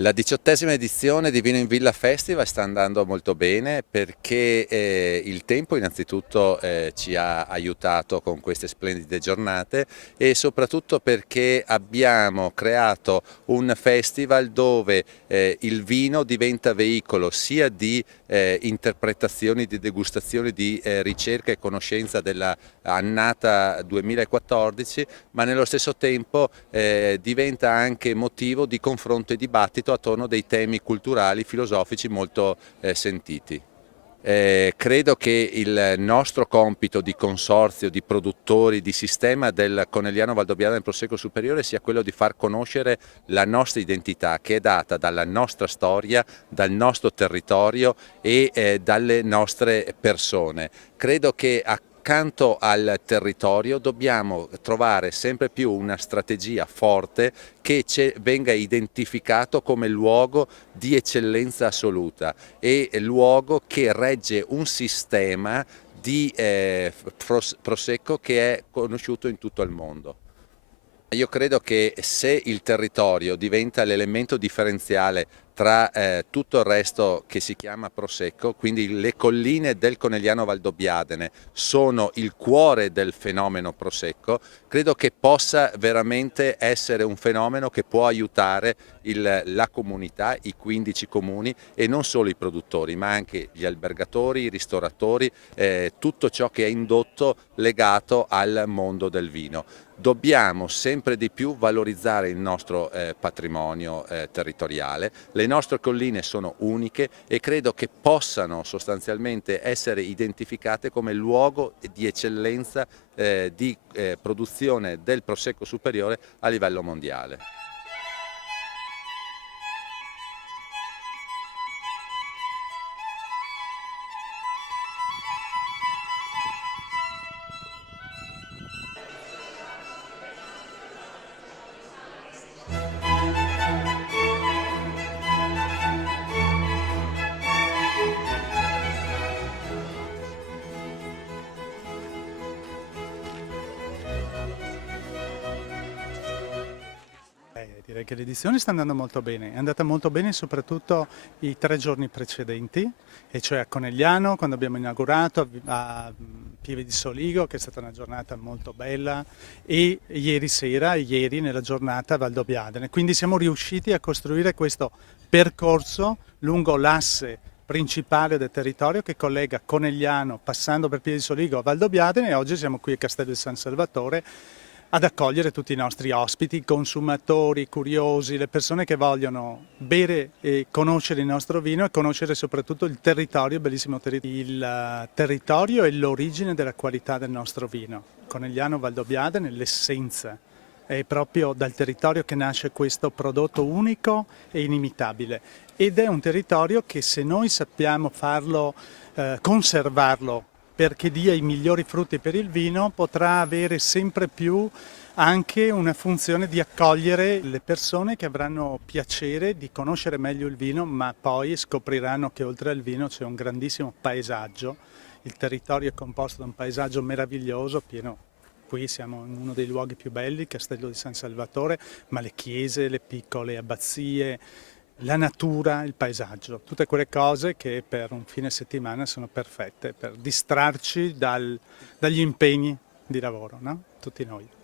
La 18ª edizione di Vino in Villa Festival sta andando molto bene perché il tempo innanzitutto ci ha aiutato con queste splendide giornate e soprattutto perché abbiamo creato un festival dove il vino diventa veicolo sia di interpretazioni, di degustazioni, di ricerca e conoscenza della annata 2014, ma nello stesso tempo diventa anche motivo di confronto e dibattito attorno a dei temi culturali, filosofici molto sentiti. Credo che il nostro compito di consorzio, di produttori, di sistema del Conegliano Valdobbiadene del Prosecco Superiore sia quello di far conoscere la nostra identità, che è data dalla nostra storia, dal nostro territorio e dalle nostre persone. Credo che accanto al territorio dobbiamo trovare sempre più una strategia forte che venga identificato come luogo di eccellenza assoluta e luogo che regge un sistema di prosecco che è conosciuto in tutto il mondo. Io credo che se il territorio diventa l'elemento differenziale tra tutto il resto che si chiama Prosecco, quindi le colline del Conegliano Valdobbiadene sono il cuore del fenomeno Prosecco, credo che possa veramente essere un fenomeno che può aiutare la comunità, i 15 comuni e non solo i produttori, ma anche gli albergatori, i ristoratori, tutto ciò che è indotto legato al mondo del vino. Dobbiamo sempre di più valorizzare il nostro patrimonio territoriale, le nostre colline sono uniche e credo che possano sostanzialmente essere identificate come luogo di eccellenza di produzione del Prosecco superiore a livello mondiale. Direi che l'edizione sta andando molto bene, è andata molto bene soprattutto i 3 giorni precedenti, e cioè a Conegliano quando abbiamo inaugurato, a Pieve di Soligo che è stata una giornata molto bella, e ieri nella giornata a Valdobbiadene. Quindi siamo riusciti a costruire questo percorso lungo l'asse principale del territorio che collega Conegliano passando per Pieve di Soligo a Valdobbiadene, e oggi siamo qui a Castello di San Salvatore ad accogliere tutti i nostri ospiti, i consumatori, curiosi, le persone che vogliono bere e conoscere il nostro vino e conoscere soprattutto il territorio, bellissimo territorio. Il territorio è l'origine della qualità del nostro vino. Conegliano Valdobbiadene, l'essenza. È proprio dal territorio che nasce questo prodotto unico e inimitabile. Ed è un territorio che, se noi sappiamo farlo, conservarlo perché dia i migliori frutti per il vino, potrà avere sempre più anche una funzione di accogliere le persone che avranno piacere di conoscere meglio il vino, ma poi scopriranno che oltre al vino c'è un grandissimo paesaggio. Il territorio è composto da un paesaggio meraviglioso, pieno. Qui siamo in uno dei luoghi più belli, Castello di San Salvatore, ma le chiese, le piccole abbazie, la natura, il paesaggio, tutte quelle cose che per un fine settimana sono perfette per distrarci dagli impegni di lavoro, no? Tutti noi.